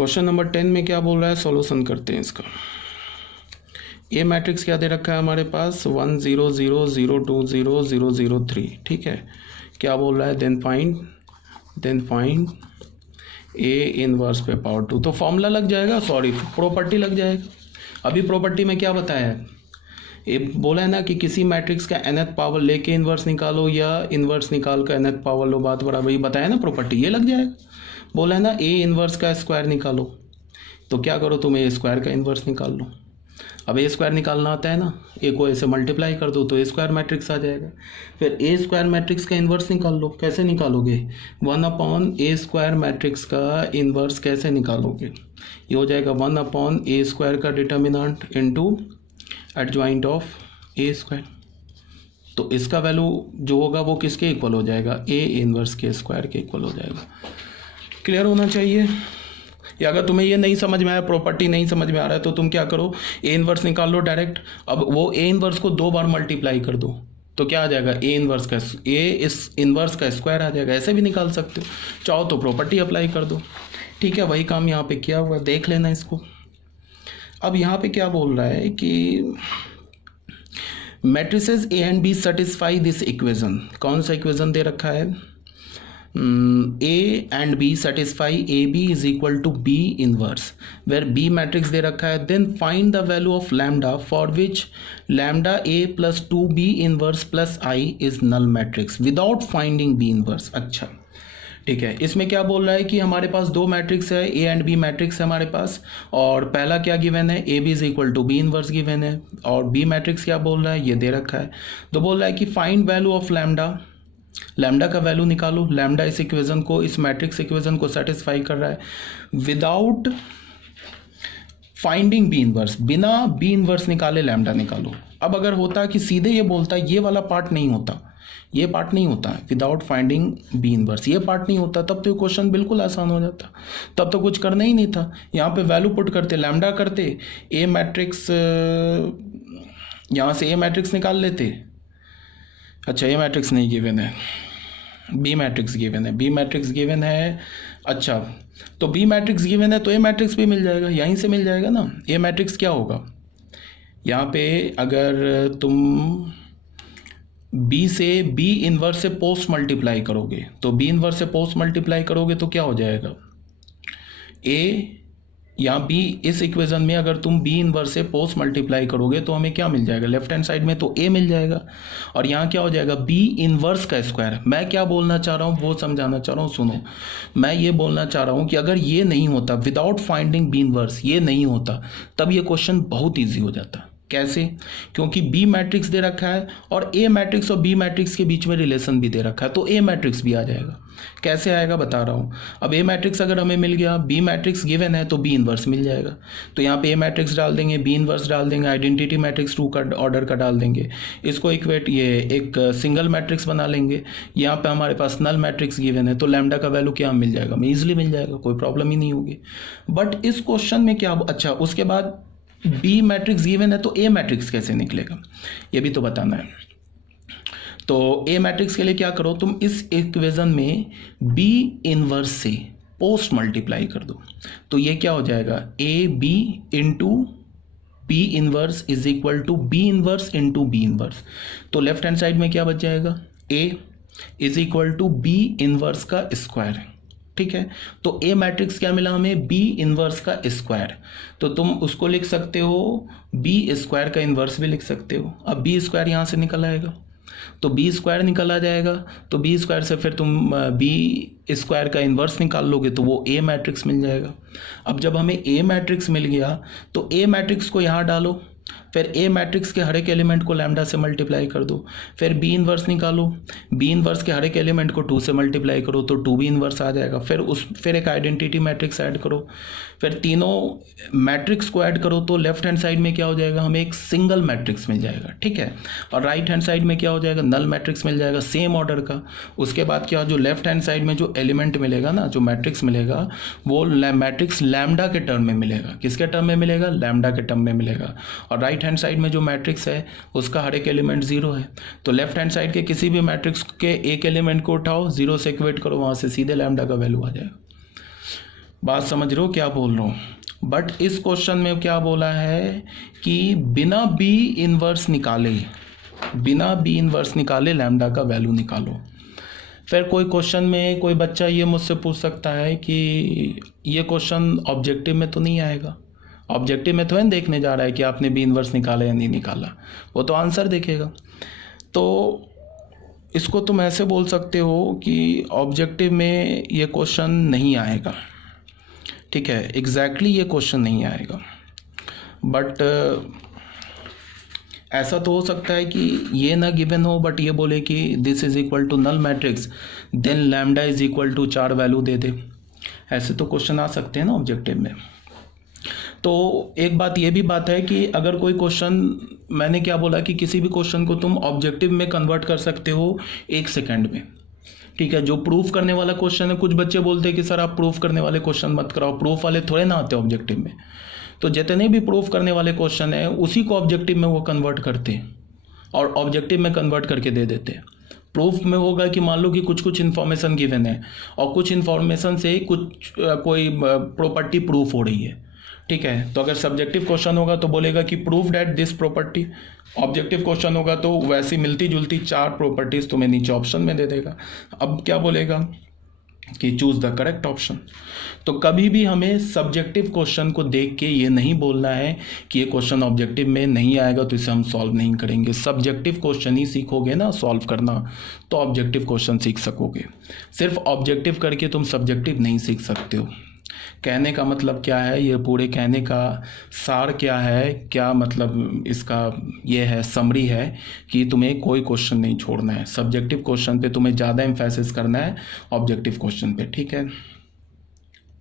Question number 10 में क्या बोल रहा है, सॉल्यूशन करते हैं इसका। ए मैट्रिक्स क्या दे रखा है हमारे पास, 1 0 0 0 2 0 0 0 3, ठीक है। क्या बोल रहा है, देन फाइंड ए इनवर्स पे पावर 2। तो फॉर्मूला लग जाएगा, सॉरी प्रॉपर्टी लग जाएगा। अभी प्रॉपर्टी में क्या बताया है, ये बोला है ना कि किसी मैट्रिक्स का nth पावर लेके इन्वर्स निकालो या इन्वर्स निकाल कर nth पावर लो, बात बराबर। ये बताया ना प्रॉपर्टी, ये लग जाएगा। बोला है ना ए इन्वर्स का स्क्वायर निकालो, तो क्या करो तुम ए स्क्वायर का इन्वर्स निकाल लो। अब ए स्क्वायर निकालना आता है ना, ए को ए से मल्टीप्लाई कर दो तो ए स्क्वायर मैट्रिक्स आ जाएगा। फिर ए स्क्वायर मैट्रिक्स का इन्वर्स निकाल लो, कैसे निकालोगे, 1/a स्क्वायर मैट्रिक्स का इन्वर्स कैसे निकालोगे, ये हो जाएगा 1/a स्क्वायर का determinant into adjoint of A square. तो इसका वैल्यू जो होगा वो किसके इक्वल हो जाएगा, ए इन्वर्स के स्क्वायर के इक्वल हो जाएगा। क्लियर होना चाहिए। या अगर तुम्हें ये नहीं समझ में आया, प्रॉपर्टी नहीं समझ में आ रहा है, तो तुम क्या करो, ए इन्वर्स निकाल लो डायरेक्ट। अब वो ए इन्वर्स को 2 बार मल्टीप्लाई कर दो तो क्या आ जाएगा, ए इन्वर्स का इस इन्वर्स का स्क्वायर आ जाएगा। ऐसे भी निकाल सकते हो, चाहो तो प्रॉपर्टी अप्लाई कर दो, ठीक है। वही काम यहाँ पे किया हुआ है, देख लेना इसको। अब यहाँ पे क्या बोल रहा है कि matrices A and B satisfy this equation. कौन सा इक्वेशन दे रखा है, A and B satisfy A B is equal to B inverse, where B matrix दे रखा है। Then find the value of lambda for which lambda A plus 2 B inverse plus I is null matrix without finding B inverse. अच्छा ठीक है, इसमें क्या बोल रहा है कि हमारे पास 2 मैट्रिक्स है, ए एंड बी मैट्रिक्स है हमारे पास, और पहला क्या गिवन है, A B is equal to B inverse given है, और बी मैट्रिक्स क्या बोल रहा है, ये दे रखा है। तो बोल रहा है कि find value of lambda, lambda का वैल्यू निकालो। लैम्डा इस इक्वेशन को, इस मैट्रिक्स इक्वेशन को सेटिस्फाई कर रहा है विदाउट फाइंडिंग बी इनवर्स, बिना बी इनवर्स निकाले लैम्डा निकालो। अब अगर होता कि सीधे ये बोलता, ये वाला पार्ट नहीं होता, ये पार्ट नहीं होता है, विदाउट फाइंडिंग बी इनवर्स ये पार्ट नहीं होता, तब तो क्वेश्चन बिल्कुल आसान हो जाता, तब तो कुछ करना ही नहीं था। यहाँ पे वैल्यू पुट करते, लैम्डा करते, ए मैट्रिक्स, यहाँ से ए मैट्रिक्स निकाल लेते। अच्छा ए मैट्रिक्स नहीं गिवन है, बी मैट्रिक्स गिवन है, बी मैट्रिक्स गिवन है। अच्छा तो बी मैट्रिक्स गिवन है तो ए मैट्रिक्स भी मिल जाएगा, यहीं से मिल जाएगा ना। ए मैट्रिक्स क्या होगा, यहाँ पे अगर तुम बी से बी इनवर्स से पोस्ट मल्टीप्लाई करोगे, तो बी इनवर्स से पोस्ट मल्टीप्लाई करोगे तो क्या हो जाएगा, ए या बी, इस इक्वेशन में अगर तुम बी इनवर्स से पोस्ट मल्टीप्लाई करोगे तो हमें क्या मिल जाएगा, लेफ्ट हैंड साइड में तो ए मिल जाएगा, और यहाँ क्या हो जाएगा, बी इनवर्स का स्क्वायर। मैं क्या बोलना चाह रहा हूँ वो समझाना चाह रहा हूँ, सुनो। मैं ये बोलना चाह रहा हूँ कि अगर ये नहीं होता, विदाउट फाइंडिंग बी इनवर्स ये नहीं होता, तब ये क्वेश्चन बहुत ईजी हो जाता। कैसे, क्योंकि बी मैट्रिक्स दे रखा है और ए मैट्रिक्स और बी मैट्रिक्स के बीच में रिलेशन भी दे रखा है, तो ए मैट्रिक्स भी आ जाएगा। कैसे आएगा बता रहा हूँ। अब ए मैट्रिक्स अगर हमें मिल गया, बी मैट्रिक्स गिवन है तो बी इनवर्स मिल जाएगा, तो यहाँ पे ए मैट्रिक्स डाल देंगे, बी इनवर्स डाल देंगे, आइडेंटिटी मैट्रिक्स 2 का ऑर्डर का डाल देंगे, इसको इक्वेट, ये एक सिंगल मैट्रिक्स बना लेंगे। यहाँ पे हमारे पास नल मैट्रिक्स गिवन है तो लैम्डा का वैल्यू क्या मिल जाएगा, हमें ईजिली मिल जाएगा, कोई प्रॉब्लम ही नहीं होगी। बट इस क्वेश्चन में क्या, अच्छा उसके बाद बी मैट्रिक्स गिवन है तो ए मैट्रिक्स कैसे निकलेगा, ये भी तो बताना है। तो ए मैट्रिक्स के लिए क्या करो, तुम इस इक्वेशन में बी इनवर्स से पोस्ट मल्टीप्लाई कर दो, तो ये क्या हो जाएगा, A B into B inverse is equal to B inverse into B inverse. तो लेफ्ट हैंड साइड में क्या बच जाएगा, A is equal to B inverse का स्क्वायर, ठीक है। तो ए मैट्रिक्स क्या मिला हमें, बी इनवर्स का स्क्वायर, तो तुम उसको लिख सकते हो बी स्क्वायर का इनवर्स भी लिख सकते हो। अब बी स्क्वायर यहाँ से निकल आएगा, तो बी स्क्वायर निकल आ जाएगा, तो बी स्क्वायर से फिर तुम बी स्क्वायर का इन्वर्स निकाल लोगे तो वो ए मैट्रिक्स मिल जाएगा। अब जब हमें ए मैट्रिक्स मिल गया तो ए मैट्रिक्स को यहाँ डालो, फिर ए मैट्रिक्स के हर एक एलिमेंट को लैम्डा से मल्टीप्लाई कर दो, फिर बी इनवर्स निकालो, बी इनवर्स के हर एक एलिमेंट को 2 से मल्टीप्लाई करो तो 2 बी इनवर्स आ जाएगा, फिर एक आइडेंटिटी मैट्रिक्स ऐड करो, फिर तीनों मैट्रिक्स को ऐड करो तो लेफ्ट हैंड साइड में क्या हो जाएगा, हमें एक सिंगल मैट्रिक्स मिल जाएगा, ठीक है। और राइट हैंड साइड में क्या हो जाएगा, नल मैट्रिक्स मिल जाएगा सेम ऑर्डर का। उसके बाद क्या, जो लेफ्ट हैंड साइड में जो एलिमेंट मिलेगा ना, जो मैट्रिक्स मिलेगा वो मैट्रिक्स लैम्डा के टर्म में मिलेगा। किसके टर्म में मिलेगा, लैम्डा के टर्म में मिलेगा। और राइट हैंड साइड में जो मैट्रिक्स है उसका हर एक एलिमेंट 0 है, तो लेफ्ट हैंड साइड के किसी भी मैट्रिक्स के एक एलिमेंट को उठाओ, 0 से इक्वेट करो, वहाँ से सीधे लैम्डा का वैल्यू आ जाएगा। बात समझ रहे हो क्या बोल रहा हूँ। बट इस क्वेश्चन में क्या बोला है कि बिना बी इनवर्स निकाले लैम्डा का वैल्यू निकालो। फिर कोई क्वेश्चन में कोई बच्चा ये मुझसे पूछ सकता है कि ये क्वेश्चन ऑब्जेक्टिव में तो नहीं आएगा, ऑब्जेक्टिव में तो है देखने जा रहा है कि आपने बी इनवर्स निकाला या नहीं निकाला, वो तो आंसर देखेगा। तो इसको तुम ऐसे बोल सकते हो कि ऑब्जेक्टिव में ये क्वेश्चन नहीं आएगा, ठीक है, एग्जैक्टली ये क्वेश्चन नहीं आएगा। बट ऐसा तो हो सकता है कि ये ना गिवन हो बट ये बोले कि this is equal to null matrix then lambda is equal to 4 value दे दे। ऐसे तो क्वेश्चन आ सकते हैं ना ऑब्जेक्टिव में। तो एक बात ये भी बात है कि अगर कोई क्वेश्चन, मैंने क्या बोला कि किसी भी क्वेश्चन को तुम ऑब्जेक्टिव में कन्वर्ट कर सकते हो 1 सेकेंड में, ठीक है। जो प्रूफ करने वाला क्वेश्चन है, कुछ बच्चे बोलते हैं कि सर आप प्रूफ करने वाले क्वेश्चन मत कराओ, प्रूफ वाले थोड़े ना आते ऑब्जेक्टिव में। तो जितने भी प्रूफ करने वाले क्वेश्चन है उसी को ऑब्जेक्टिव में वो कन्वर्ट करते हैं और ऑब्जेक्टिव में कन्वर्ट करके दे देते हैं। प्रूफ में होगा कि मान लो कि कुछ इन्फॉर्मेशन गिवन है और कुछ इन्फॉर्मेशन से कोई प्रॉपर्टी प्रूफ हो रही है, ठीक है। तो अगर सब्जेक्टिव क्वेश्चन होगा तो बोलेगा कि proof that this property, objective question होगा तो वैसी मिलती जुलती 4 प्रॉपर्टीज तुम्हें नीचे ऑप्शन में दे देगा। अब क्या बोलेगा कि चूज द करेक्ट ऑप्शन। तो कभी भी हमें सब्जेक्टिव क्वेश्चन को देख के ये नहीं बोलना है कि ये क्वेश्चन ऑब्जेक्टिव में नहीं आएगा तो इसे हम सॉल्व नहीं करेंगे। सब्जेक्टिव क्वेश्चन ही सीखोगे ना सॉल्व करना, तो ऑब्जेक्टिव क्वेश्चन सीख सकोगे। सिर्फ ऑब्जेक्टिव करके तुम सब्जेक्टिव नहीं सीख सकते हो। कहने का मतलब क्या है, ये पूरे कहने का सार क्या है, क्या मतलब इसका ये है, समरी है कि तुम्हें कोई क्वेश्चन नहीं छोड़ना है। सब्जेक्टिव क्वेश्चन पे तुम्हें ज़्यादा एम्फेसिस करना है ऑब्जेक्टिव क्वेश्चन पे, ठीक है।